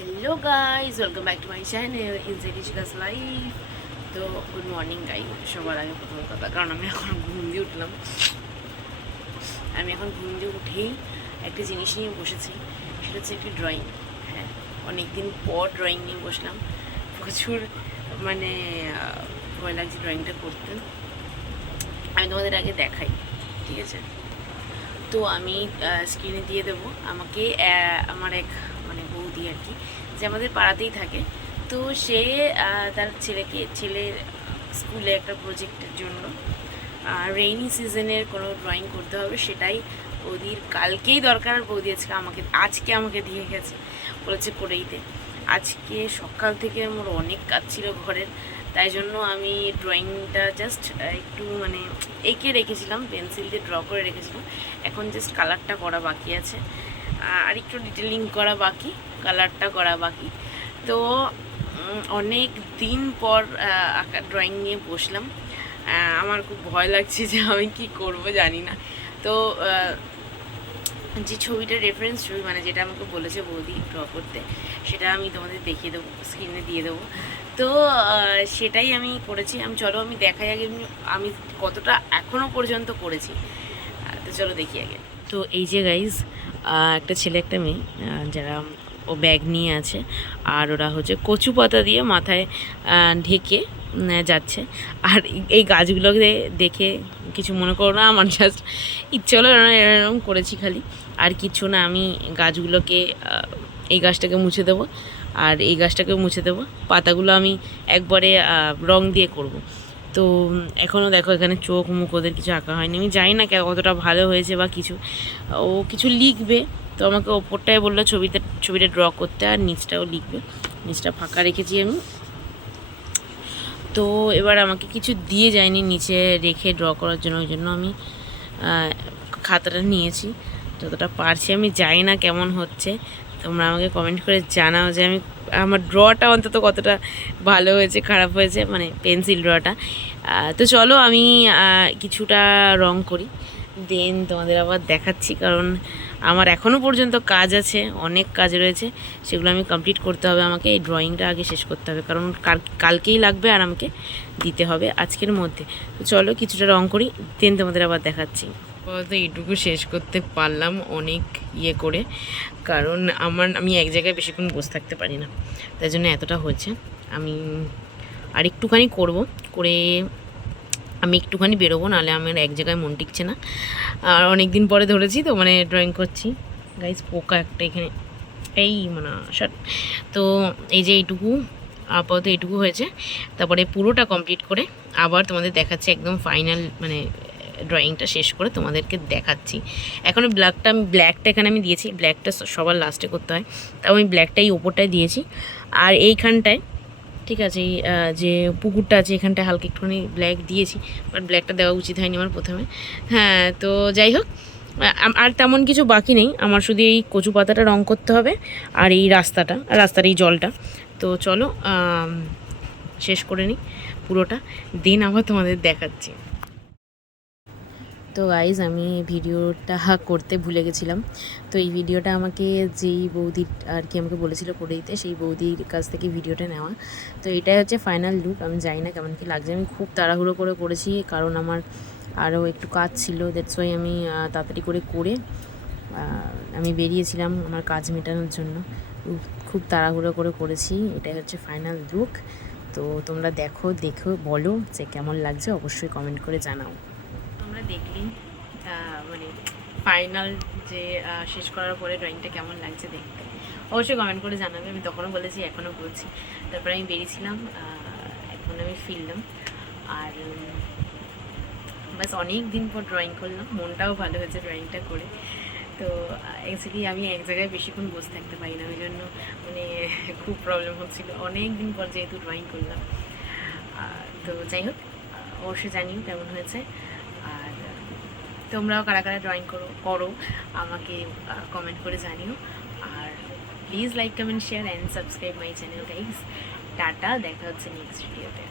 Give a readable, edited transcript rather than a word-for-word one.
Hello guys welcome back to my channel inside Ishika's লাইফ। তো good morning guy, সবার আগে প্রথম কথা, কারণ আমি এখন ঘুম দিয়ে উঠলাম। আমি এখন ঘুম দিয়ে উঠেই একটা জিনিস নিয়ে বসেছি, সেটা হচ্ছে একটি ড্রয়িং। হ্যাঁ, অনেক দিন পর ড্রয়িং নিয়ে বসলাম। প্রচুর মানে ভয় লাগছে ড্রয়িংটা করতে। আমি তোমাদের আগে দেখাই, ঠিক আছে? তো আমি স্ক্রিনে দিয়ে দেবো। আমাকে আমার এক মানে বৌদি আর কি, যে আমাদের পাড়াতেই থাকে, তো সে তার ছেলের স্কুলে একটা প্রজেক্টের জন্য রেইনি সিজনের কোনো ড্রয়িং করতে হবে, সেটাই বৌদির কালকেই দরকার। আর বৌদি আজকে আমাকে দিয়ে গেছে, বলেছে করেই দে। আজকে সকাল থেকে আমার অনেক কাজ ছিল ঘরের, তাই জন্য আমি ড্রয়িংটা জাস্ট একটু মানে এঁকে রেখেছিলাম, পেন্সিল দিয়ে ড্র করে রেখেছিলাম। এখন জাস্ট কালারটা করা বাকি আছে, আর একটু ডিটেলিং করা বাকি, কালারটা করা বাকি। তো অনেক দিন পর ড্রয়িং নিয়ে বসলাম। আমার খুব ভয় লাগছে যে আমি কি করব জানি না। তো যে ছবিটা রেফারেন্স ছবি, মানে যেটা আমাকে বলেছে বৌদি ড্র করতে, সেটা আমি তোমাদের দেখিয়ে দেবো, স্ক্রিনে দিয়ে দেবো। তো সেটাই আমি করেছি। আমি দেখাই আগে আমি কতটা এখনও পর্যন্ত করেছি। তো চলো দেখি আগে। তো এই যে গাইজ, একটা ছেলে একটা মেয়ে, যারা ও ব্যাগ নিয়ে আছে, আর ওরা হচ্ছে কচু পাতা দিয়ে মাথায় ঢেকে যাচ্ছে। আর এই গাছগুলোকে দেখে কিছু মনে করো না, আমার জাস্ট ইচ্ছে হলো এরকম করেছি খালি, আর কিছু না। আমি গাছগুলোকে এই গাছটাকে মুছে দেবো, আর এই গাছটাকেও মুছে দেবো। পাতাগুলো আমি একবারে রং দিয়ে করব। তো এখনও দেখো এখানে চোখ মুখ ওদের কিছু আঁকা হয়নি। আমি জানি না কতটা ভালো হয়েছে বা কিছু। ও কিছু লিখবে, তো আমাকে ওপরটায় বললো ছবিটা ড্র করতে, আর নিচটাও লিখবে। নিচটা ফাঁকা রেখেছি আমি। তো এবার আমাকে কিছু দিয়ে যায়নি নিচে রেখে ড্র করার জন্য, ওই জন্য আমি খাতাটা নিয়েছি। যতটা পারছি, আমি জানি না কেমন হচ্ছে, তোমরা আমাকে কমেন্ট করে জানাও যে আমার ড্রটা অন্তত কতটা ভালো হয়েছে খারাপ হয়েছে, মানে পেন্সিল ড্রটা। তো চলো আমি কিছুটা রং করি, দেন তোমাদের আবার দেখাচ্ছি। কারণ আমার এখনও পর্যন্ত কাজ আছে, অনেক কাজ রয়েছে, সেগুলো আমি কমপ্লিট করতে হবে। আমাকে এই ড্রয়িংটা আগে শেষ করতে হবে, কারণ কালকেই লাগবে, আর আমাকে দিতে হবে আজকের মধ্যে। তো চলো কিছুটা রং করি, দেন তোমাদের আবার দেখাচ্ছি। তো এইটুকু শেষ করতে পারলাম অনেক ইয়ে করে, কারণ আমি এক জায়গায় বেশিক্ষণ বসে থাকতে পারি না, তাই জন্য এতটা হয়েছে। আমি আর একটুখানি করে আমি একটুখানি বেরোবো, নাহলে আমার এক জায়গায় মন টিকছে না। আর অনেক দিন পরে ধরেছি তো, মানে ড্রয়িং করছি। গাইজ পোকা একটা এখানে, এই মানে শট। তো এই যে এইটুকু আপাতত এইটুকু হয়েছে, তারপরে পুরোটা কমপ্লিট করে আবার তোমাদের দেখাচ্ছি একদম ফাইনাল, মানে ড্রয়িংটা শেষ করে তোমাদেরকে দেখাচ্ছি। এখনও ব্ল্যাকটা এখানে আমি দিয়েছি, ব্ল্যাকটা সবার লাস্টে করতে হয়, তাও আমি ব্ল্যাকটাই ওপরটায় দিয়েছি। আর এইখানটায়, ঠিক আছে, এই যে পুকুরটা আছে এখানটায় হালকা একটুখানি ব্ল্যাক দিয়েছি, বাট ব্ল্যাকটা দেওয়া উচিত হয়নি আমার প্রথমে। হ্যাঁ, তো যাই হোক, আর তেমন কিছু বাকি নেই আমার, শুধু এই কচু পাতাটা রং করতে হবে, আর এই রাস্তার এই জলটা। তো চলো শেষ করে নিই পুরোটা, দিন আবার তোমাদের দেখাচ্ছি। তো গাইজ, আমি ভিডিওটা করতে ভুলে গেছিলাম। তো এই ভিডিওটা আমাকে যেই বৌদি আর কি আমাকে বলেছিল করে দিতে, সেই বৌদির কাছ থেকে ভিডিওটা নেওয়া। তো এটাই হচ্ছে ফাইনাল লুক। আমি জানি না কেমন কি লাগছে। আমি খুব তাড়াহুড়ো করে করেছি, কারণ আমার আরও একটু কাজ ছিল, দ্যাটস ওয়াই আমি তাড়াতাড়ি করে আমি বেরিয়েছিলাম আমার কাজ মেটানোর জন্য। খুব তাড়াহুড়ো করে করেছি। এটাই হচ্ছে ফাইনাল লুক। তো তোমরা দেখো বলো যে কেমন লাগছে, অবশ্যই কমেন্ট করে জানাও। তোমরা দেখলি মানে ফাইনাল যে শেষ করার পরে ড্রয়িংটা কেমন লাগছে দেখতে, অবশ্যই কমেন্ট করে জানাবে। আমি তখনও বলেছি, এখনও বলছি। তারপরে আমি বেরিয়েছিলাম, এখন আমি ফিরলাম। আর বাস অনেক দিন পর ড্রয়িং করলাম, মনটাও ভালো হয়েছে ড্রয়িংটা করে। তো অ্যাকচুয়ালি আমি এক জায়গায় বেশিক্ষণ বসে থাকতে পারি না, ওই জন্য মানে খুব প্রবলেম হচ্ছিলো। অনেক দিন পর যেহেতু ড্রয়িং করলাম, তো যাই হোক, অবশ্যই জানিও কেমন হয়েছে। আর তোমরাও কারা কারা ড্রয়িং করো আমাকে কমেন্ট করে জানিও। আর please like, comment, share and subscribe my channel guys. Tata, দেখা হচ্ছে নেক্সট ভিডিওতে।